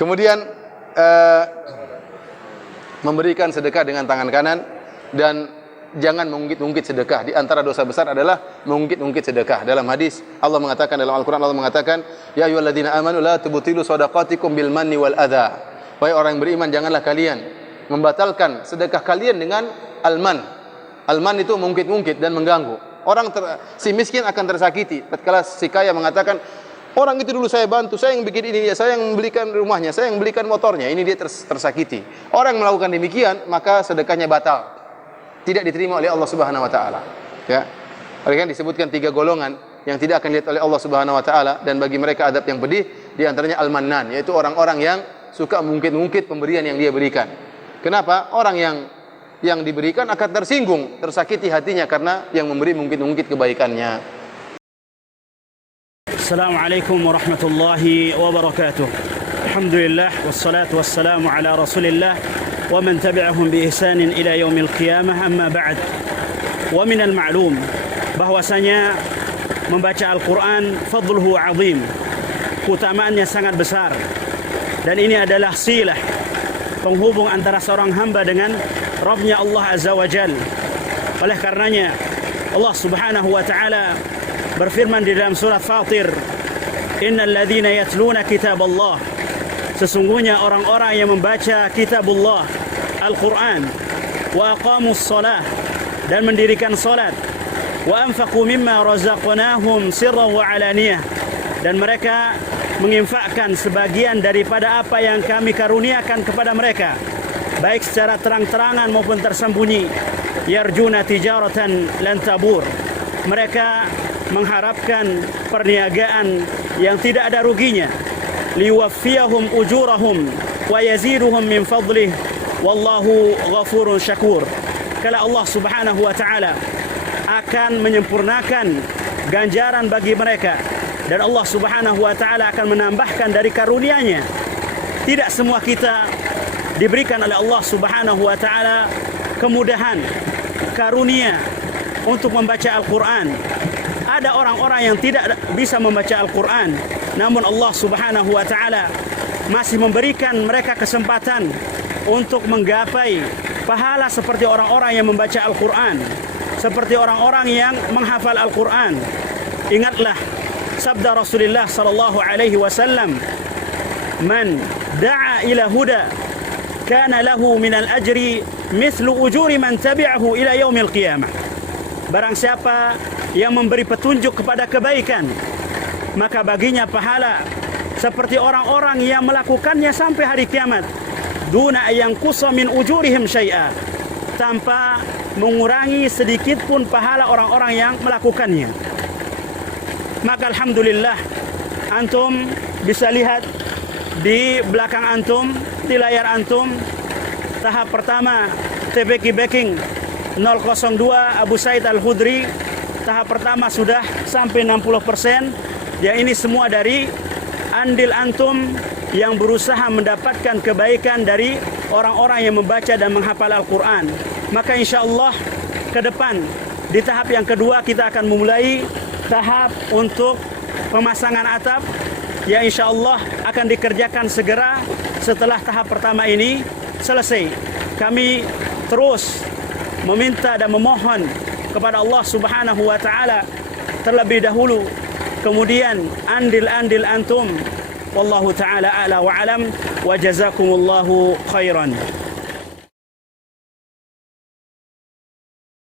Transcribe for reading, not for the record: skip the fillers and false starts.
Kemudian memberikan sedekah dengan tangan kanan, dan jangan mengungkit-ungkit sedekah. Di antara dosa besar adalah mengungkit-ungkit sedekah. Dalam hadis Allah mengatakan, dalam Al-Qur'an Allah mengatakan, ya ayyuhalladzina amanu la tubtilu shadaqatikum bil manni wal adza. Wahai orang yang beriman, janganlah kalian membatalkan sedekah kalian dengan alman. Alman itu mengungkit-ungkit dan mengganggu. Si miskin akan tersakiti tatkala si kaya mengatakan, orang itu dulu saya bantu, saya yang bikin ini, saya yang membelikan rumahnya, saya yang belikan motornya. Ini dia tersakiti. Orang yang melakukan demikian, maka sedekahnya batal, tidak diterima oleh Allah Subhanahu wa taala. Ya. Oleh karena disebutkan 3 golongan yang tidak akan dilihat oleh Allah Subhanahu wa taala, dan bagi mereka adab yang pedih, di antaranya al-mannan, yaitu orang-orang yang suka mengungkit-ungkit pemberian yang dia berikan. Kenapa? Orang yang diberikan akan tersinggung, tersakiti hatinya karena yang memberi mungkin-mungkit kebaikannya. Assalamualaikum warahmatullahi wabarakatuh. Alhamdulillah wassalatu wassalamu ala Rasulillah wa man tabi'ahum bi ihsanin ila yaumil qiyamah, amma ba'd. Wa min al-ma'lum bahwasanya membaca Al-Qur'an fadluhu 'azim. Keutamaannya sangat besar. Dan ini adalah silah, penghubung antara seorang hamba dengan Rabbnya Allah Azza wa Jal. Oleh karenanya Allah Subhanahu wa taala berfirman di dalam surat Fatir, innal ladzina yatluna kitaballah, sesungguhnya orang-orang yang membaca kitabullah Al-Qur'an, wa aqamus shalah, dan mendirikan salat, wa anfaqu mimma razaqnahum sirran wa alaniyah, dan mereka menginfakkan sebagian daripada apa yang kami karuniakan kepada mereka, baik secara terang-terangan maupun tersembunyi, yarjuna tijaratan lan tabur, mereka mengharapkan perniagaan yang tidak ada ruginya, liwaffiyahum ujurahum wa yaziduhum min fadlih wallahu ghafurun syakur. Kala Allah Subhanahu wa taala akan menyempurnakan ganjaran bagi mereka, dan Allah Subhanahu wa taala akan menambahkan dari karunia-Nya. Tidak semua kita diberikan oleh Allah Subhanahu wa taala kemudahan, karunia untuk membaca Al-Qur'an. Ada orang-orang yang tidak bisa membaca Al-Qur'an, namun Allah Subhanahu wa taala masih memberikan mereka kesempatan untuk menggapai pahala seperti orang-orang yang membaca Al-Qur'an, seperti orang-orang yang menghafal Al-Qur'an. Ingatlah sabda Rasulullah sallallahu alaihi wasallam, man da'a ila huda kana lahu minal ajri mithlu ujuri man tabi'ahu ila yaumil qiyamah. Barang siapa yang memberi petunjuk kepada kebaikan, maka baginya pahala seperti orang-orang yang melakukannya sampai hari kiamat, duna yanqusa min ujurihim syai'a, tanpa mengurangi sedikit pun pahala orang-orang yang melakukannya. Maka alhamdulillah, antum bisa lihat di belakang antum, di layar antum, tahap pertama TBK Backing 002 Abu Said Al-Khudri, tahap pertama sudah sampai 60%. Ya, ini semua dari andil antum yang berusaha mendapatkan kebaikan dari orang-orang yang membaca dan menghafal Al-Quran. Maka insya Allah ke depan di tahap yang kedua kita akan memulai tahap untuk pemasangan atap, ya insya Allah akan dikerjakan segera setelah tahap pertama ini selesai. Kami terus meminta dan memohon kepada Allah Subhanahu wa taala terlebih dahulu, kemudian andil-andil antum. Wallahu taala a'la wa alam, wa jazakumullahu khairan.